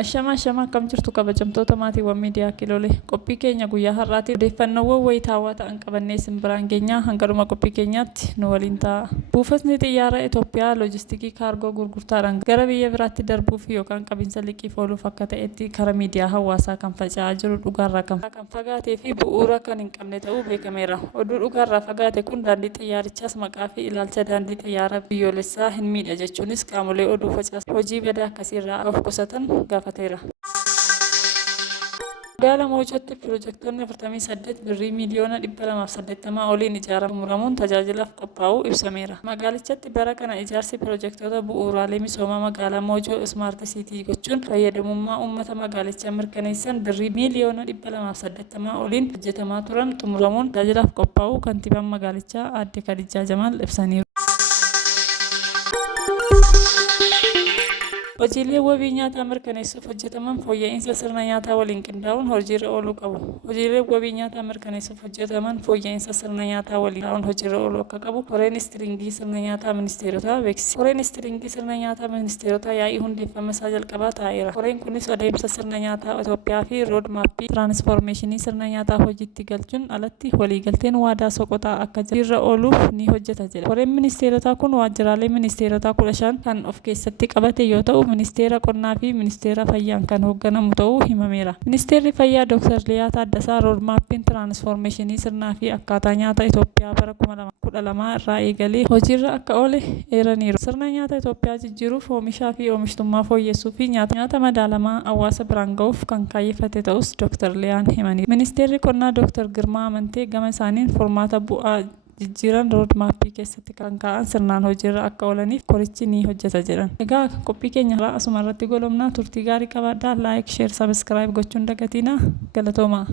Ashama kam jirtu kabajamtoota maatiiwwan miidiyaa Kiloolee qophii keenya guyyaa har'aatti odeeffannoowwan wayitaawaa ta'an qabannee simbiraan keenya hangadhuma qophii keenyaatti nu waliin ta'a. Buufatni xiyyaara Itoophiyaa loojistikii kaargoo gurgurtaadhaan gara biyya biraatti darbuuf yookaan qabiinsa liqiif ooluuf akka ta'etti karaa miidiyaa hawaasaa kan faca'aa jiru dhugaarraa kan fagaatee fi bu'uura kan hin qabne ta'uu beekameera. Oduu dhugaarraa fagaate kun daandii xiyyaarichaas maqaa fi ilaalcha daandii xiyyaara biyyoolessaa hin miidha jechuunis qaamolee oduu facaasan hojii badaa akkasiirraa of qusatan gaafateera. Magaalaa Moojootti piroojektonni 48 birrii miliyoona 280 oliin ijaaramuun tajaajilaaf qophaa'uu ibsameera. Magaalichatti bara kana ijaarsi piroojektoota bu'uuraalee misoomaa magaalaa Moojoo Ismaart Siitii gochuun fayyadamummaa uummata magaalichaa mirkaneessan birrii miliyoona 280 oliin hojjetamaa turan xumuramuun tajaajilaaf qophaa'uu kantiibaan magaalichaa aadde Kadijaa Jamaal ibsaniiru. Hojiilee wabii nyaataa mirkaneessuuf hojjetaman fooyya'insa sirna nyaataa waliin qindaa'uun hojiirra ooluu qabu. Hojiilee wabii nyaataa mirkaneessuuf hojjetaman fooyya'insa sirna nyaataa waliin qindaa'uun hojiirra ooluu akka qabu koreen istiriingii sirna nyaataa ministeerotaa beeksise. Koreen istiriingii sirna nyaataa ministeerotaa yaa'ii hundeeffama isaa jalqabaa taa'eera. Koreen kunis adeemsa sirna nyaataa Itoophiyaa fi rood maappii tiraansfoormeeshinii sirna nyaataa hojiitti galchuun alatti waliigalteen waadaa soqotaa akka hojiirra ooluuf ni hojjeta jedha. Koreen ministeerotaa kun waajjiraalee ministeerotaa 15 kan of keessatti qabate yoo ta'u ministeera qonnaa fi ministeera fayyaan kan hoogganamu ta'uu himameera. Ministeerri fayyaa Dr. Liyaa Taaddasaa rood maappiin tiraansfoormeeshinii sirnaa fi akkaataa nyaata Itoophiyaa bara 2012 irraa eegalee hojiirra akka oole eeraniiru. Sirna nyaata Itoophiyaa jijjiiruuf oomishaa fi oomishtummaa fooyyessuu fi nyaata madaalamaa hawaasa biraan ga'uuf kan kaayyeffate ta'us Dr. Liyaan himaniiru. Ministeerri qonnaa Dr. Girmaa Amantee gama isaaniin furmaata bu'aa jijjiiran rood maappii keessatti kan kaa'an sirnaan hojiirra akka oolaniif korichi ni hojjeta jedhan. Egaa qophii keenya irraa asuma irratti golomnaa turtii gaarii qabaadhaa. Laayik, sheer, sabiskiraayib gochuun dagatiina galatoomaa.